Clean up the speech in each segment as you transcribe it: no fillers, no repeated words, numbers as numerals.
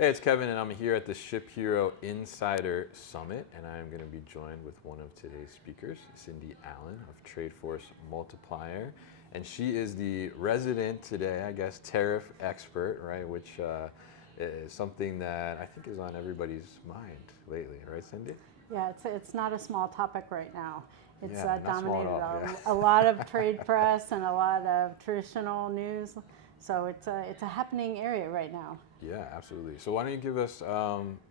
Hey, it's Kevin, and I'm here at the ShipHero Insider Summit, and I'm going to be joined with one of today's speakers, Cindy Allen of Trade Force Multiplier, and she is the resident today, I guess, tariff expert, right? Which is something that I think is on everybody's mind lately, right, Cindy? Yeah, it's not a small topic right now. It's Yeah, not small at dominated all, yeah. a lot of trade press and a lot of traditional news. So it's a happening area right now. Yeah, absolutely. So why don't you give us,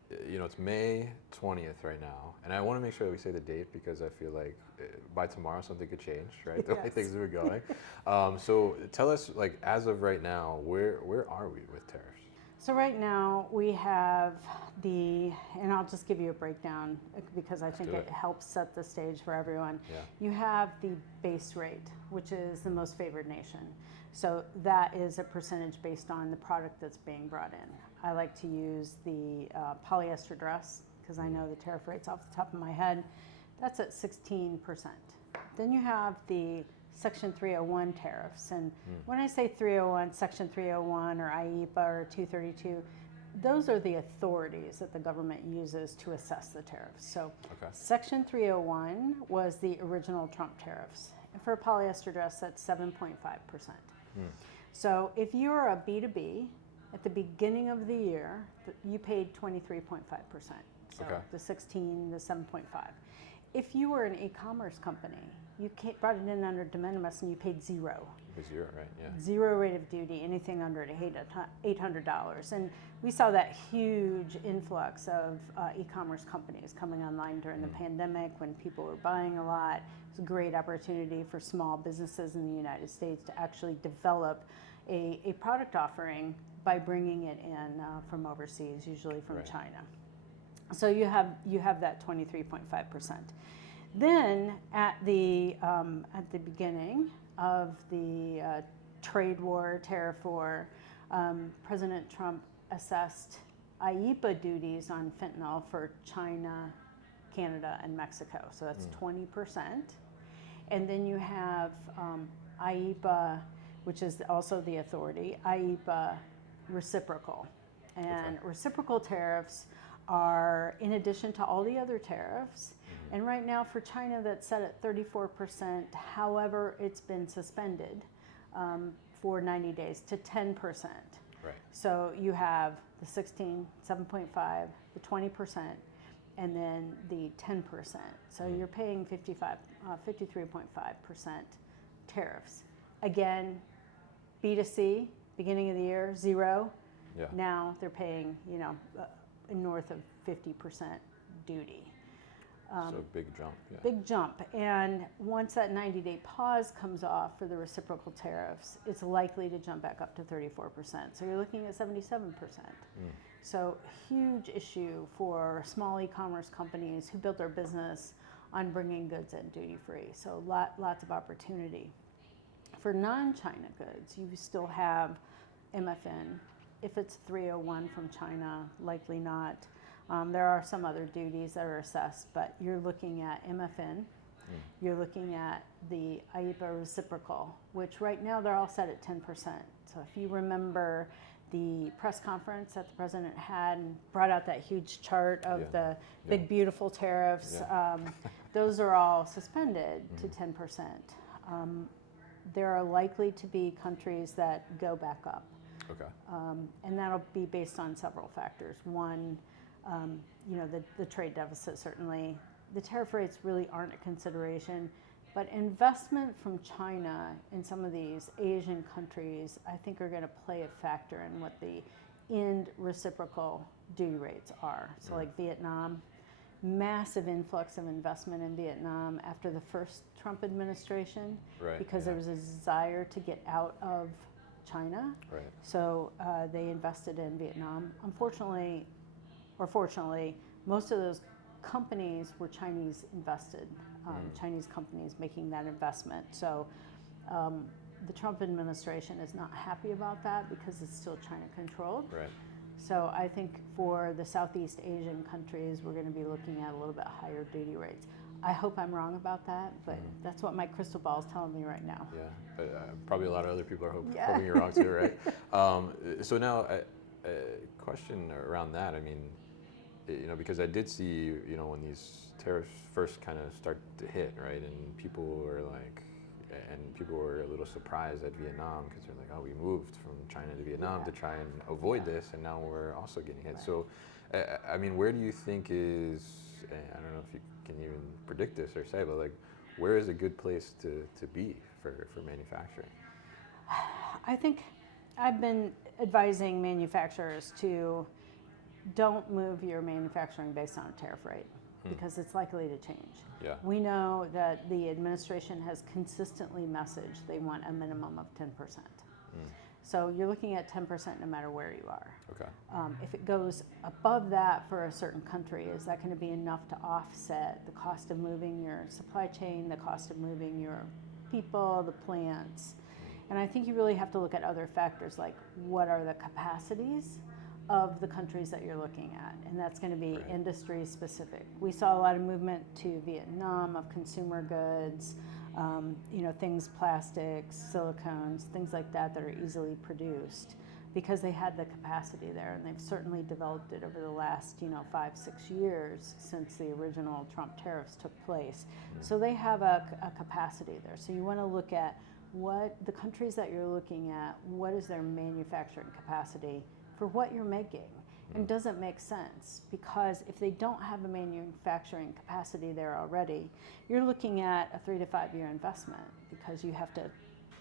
it's May 20th right now, and I want to make sure that we say the date because I feel like by tomorrow something could change, right? The way Yes. things are going. So tell us, like, as of right now, where are we with tariffs? So right now we have and I'll just give you a breakdown because I think it helps set the stage for everyone. Yeah. You have the base rate, which is the most favored nation. So that is a percentage based on the product that's being brought in. I like to use the polyester dress because I know the tariff rates off the top of my head. That's at 16%. Then you have the Section 301 tariffs. And when I say 301, Section 301 or IEEPA or 232, those are the authorities that the government uses to assess the tariffs. So Section 301 was the original Trump tariffs. And for a polyester dress, that's 7.5%. So if you're a B2B, at the beginning of the year, you paid 23.5%. So the 16, the 7.5. If you were an e-commerce company, you brought it in under de minimis and you paid zero. Zero, right? Yeah. Zero rate of duty, anything under $800. And we saw that huge influx of e-commerce companies coming online during the pandemic when people were buying a lot. It was a great opportunity for small businesses in the United States to actually develop a product offering by bringing it in from overseas, usually from China. So you have that 23.5%. Then at the beginning of the trade war, tariff war, President Trump assessed IEEPA duties on fentanyl for China, Canada, and Mexico. So that's 20%. And then you have IEEPA, which is also the authority, IEEPA reciprocal. And reciprocal tariffs are in addition to all the other tariffs. And right now for China, that's set at 34%. However, it's been suspended for 90 days to 10%. Right. So you have the 16, 7.5, the 20%, and then the 10%. So you're paying 53.5% tariffs. Again, B2C, beginning of the year, zero. Yeah. Now they're paying, north of 50% duty. So big jump. Yeah. Big jump. And once that 90-day pause comes off for the reciprocal tariffs, it's likely to jump back up to 34%. So you're looking at 77%. So huge issue for small e-commerce companies who built their business on bringing goods in duty-free. So lots of opportunity. For non-China goods, you still have MFN. If it's 301 from China, likely not. There are some other duties that are assessed, but you're looking at MFN. You're looking at the IEEPA reciprocal, which right now they're all set at 10%. So if you remember the press conference that the president had and brought out that huge chart of the big, beautiful tariffs, those are all suspended to 10%. There are likely to be countries that go back up. And that'll be based on several factors. One, the trade deficit, certainly. The tariff rates really aren't a consideration, but investment from China in some of these Asian countries, I think, are going to play a factor in what the end reciprocal duty rates are. So like Vietnam, massive influx of investment in Vietnam after the first Trump administration because there was a desire to get out of China. So they invested in Vietnam. Unfortunately, or fortunately, most of those companies were Chinese invested, Chinese companies making that investment. So the Trump administration is not happy about that because it's still China controlled. So I think for the Southeast Asian countries, we're going to be looking at a little bit higher duty rates. I hope I'm wrong about that, but that's what my crystal ball is telling me right now. Yeah, probably a lot of other people are hoping you're wrong too, right? So now, question around that. I mean, because I did see, when these tariffs first kind of start to hit, right, and people were a little surprised at Vietnam because they're like, oh, we moved from China to Vietnam to try and avoid this, and now we're also getting hit. Right. So, I mean, where do you think is, I don't know if you can even predict this or say, but like, where is a good place to be for manufacturing? I think I've been advising manufacturers to don't move your manufacturing based on a tariff rate because it's likely to change. Yeah. We know that the administration has consistently messaged they want a minimum of 10%. So you're looking at 10% no matter where you are. Okay. If it goes above that for a certain country, is that going to be enough to offset the cost of moving your supply chain, the cost of moving your people, the plants? And I think you really have to look at other factors like what are the capacities of the countries that you're looking at, and that's going to be industry specific. We saw a lot of movement to Vietnam of consumer goods, things, plastics, silicones, things like that are easily produced because they had the capacity there, and they've certainly developed it over the last 5-6 years since the original Trump tariffs took place. So they have a capacity there. So you want to look at what the countries that you're looking at, what is their manufacturing capacity for what you're making, and does it make sense? Because if they don't have a manufacturing capacity there already, you're looking at a 3 to 5 year investment because you have to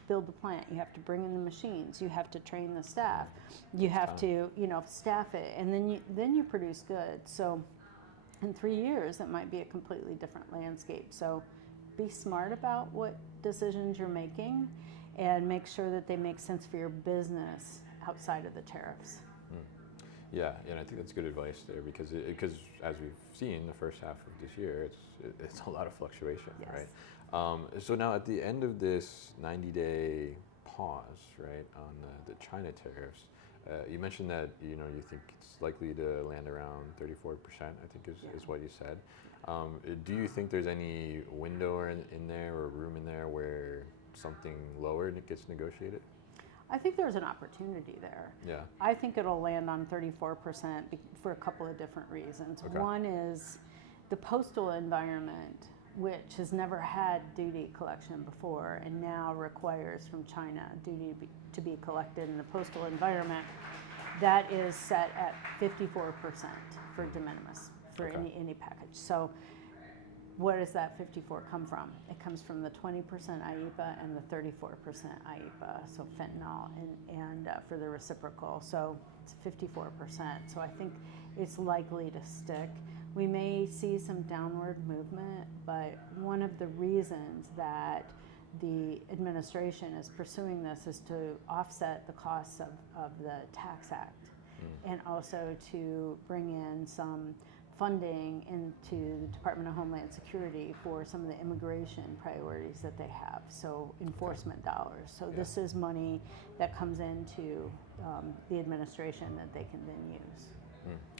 build the plant, you have to bring in the machines, you have to train the staff, you have to staff it, and then you produce goods. So in 3 years, it might be a completely different landscape. So be smart about what decisions you're making and make sure that they make sense for your business outside of the tariffs. Yeah, and I think that's good advice there because as we've seen the first half of this year, it's a lot of fluctuation, right? So now at the end of this 90-day pause, right, on the China tariffs, you mentioned that you think it's likely to land around 34%. I think is what you said. Do you think there's any window in there or room in there where something lower gets negotiated? I think there's an opportunity there. Yeah. I think it'll land on 34% for a couple of different reasons. Okay. One is the postal environment, which has never had duty collection before and now requires from China duty to be collected in the postal environment. That is set at 54% for de minimis for any package. So where does that 54 come from? It comes from the 20% IEEPA and the 34% IEEPA, so fentanyl and for the reciprocal. So it's 54%. So I think it's likely to stick. We may see some downward movement, but one of the reasons that the administration is pursuing this is to offset the costs of the Tax Act and also to bring in some funding into the Department of Homeland Security for some of the immigration priorities that they have, so enforcement dollars. So this is money that comes into the administration that they can then use.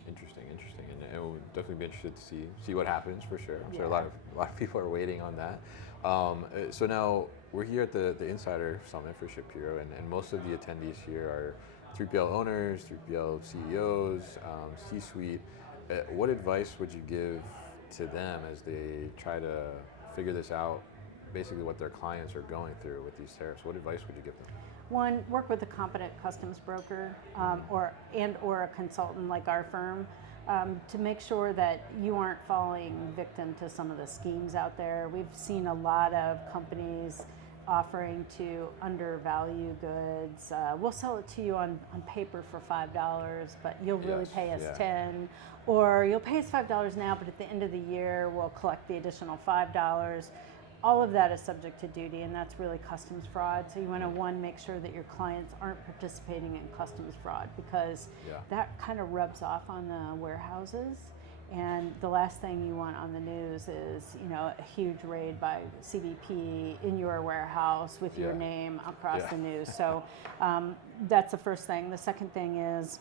Interesting, and we'll definitely be interested to see what happens for sure. I'm sure a lot of people are waiting on that. So now we're here at the Insider Summit for ShipHero, and most of the attendees here are 3PL owners, 3PL CEOs, C-suite. What advice would you give to them as they try to figure this out, basically what their clients are going through with these tariffs? What advice would you give them? One, work with a competent customs broker or a consultant like our firm to make sure that you aren't falling victim to some of the schemes out there. We've seen a lot of companies offering to undervalue goods. We'll sell it to you on paper for $5, but you'll really pay us $10. Or you'll pay us $5 now, but at the end of the year, we'll collect the additional $5. All of that is subject to duty, and that's really customs fraud. So you want to, one, make sure that your clients aren't participating in customs fraud because that kind of rubs off on the warehouses. And the last thing you want on the news is, a huge raid by CBP in your warehouse with your name across the news. So that's the first thing. The second thing is,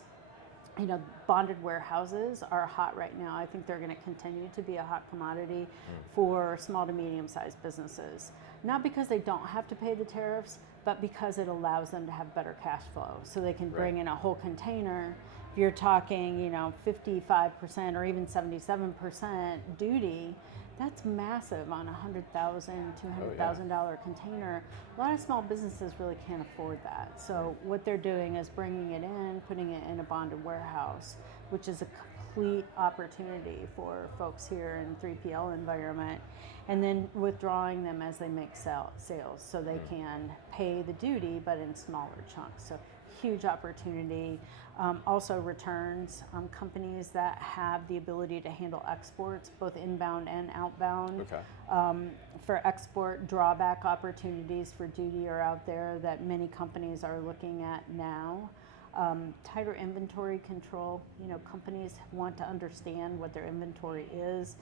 bonded warehouses are hot right now. I think they're going to continue to be a hot commodity for small to medium-sized businesses. not because they don't have to pay the tariffs, but because it allows them to have better cash flow. So they can bring in a whole container. If you're talking, 55% or even 77% duty, that's massive on a $100,000, $200,000 container. A lot of small businesses really can't afford that. So what they're doing is bringing it in, putting it in a bonded warehouse, which is a complete opportunity for folks here in 3PL environment, and then withdrawing them as they make sales so they can pay the duty but in smaller chunks. So huge opportunity. Also returns, companies that have the ability to handle exports, both inbound and outbound. For export, drawback opportunities for duty are out there that many companies are looking at now. Tighter inventory control, companies want to understand what their inventory is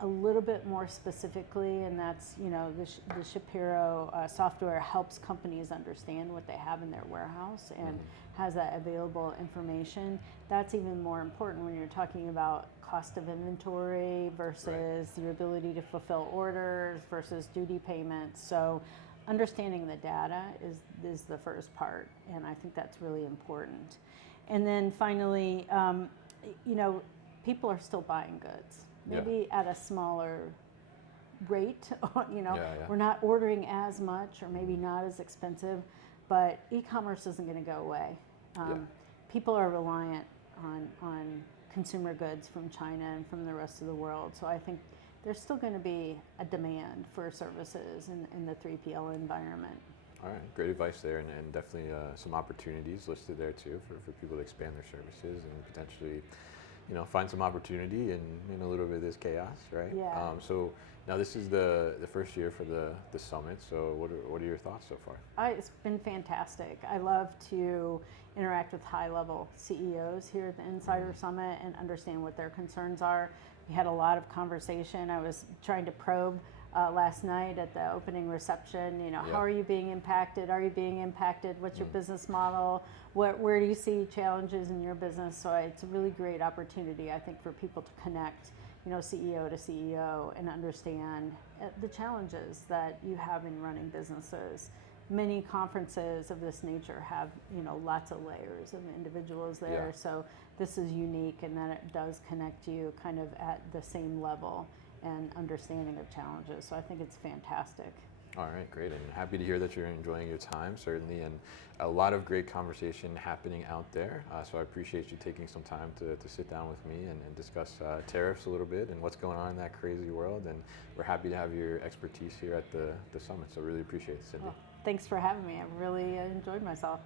a little bit more specifically, and that's, the ShipHero software helps companies understand what they have in their warehouse and has that available information. That's even more important when you're talking about cost of inventory versus your ability to fulfill orders versus duty payments. So understanding the data is the first part, and I think that's really important. And then finally, people are still buying goods, maybe at a smaller rate. We're not ordering as much, or maybe not as expensive, but e-commerce isn't going to go away. People are reliant on consumer goods from China and from the rest of the world, so I think there's still going to be a demand for services in the 3PL environment. All right, great advice there, and definitely some opportunities listed there too for people to expand their services and potentially, find some opportunity in a little bit of this chaos, right? Yeah. So now this is the first year for the summit. So what are your thoughts so far? It's been fantastic. I love to interact with high-level CEOs here at the Insider Summit and understand what their concerns are. We had a lot of conversation. I was trying to probe last night at the opening reception, how are you being impacted? Are you being impacted? What's your business model? Where do you see challenges in your business? So it's a really great opportunity, I think, for people to connect, CEO to CEO and understand the challenges that you have in running businesses. Many conferences of this nature have, lots of layers of individuals there. So this is unique in that it does connect you kind of at the same level and understanding of challenges. So I think it's fantastic. All right, great, and happy to hear that you're enjoying your time, certainly, and a lot of great conversation happening out there. So I appreciate you taking some time to sit down with me and discuss tariffs a little bit and what's going on in that crazy world. And we're happy to have your expertise here at the summit. So really appreciate it, Cindy. Well, thanks for having me. I really enjoyed myself.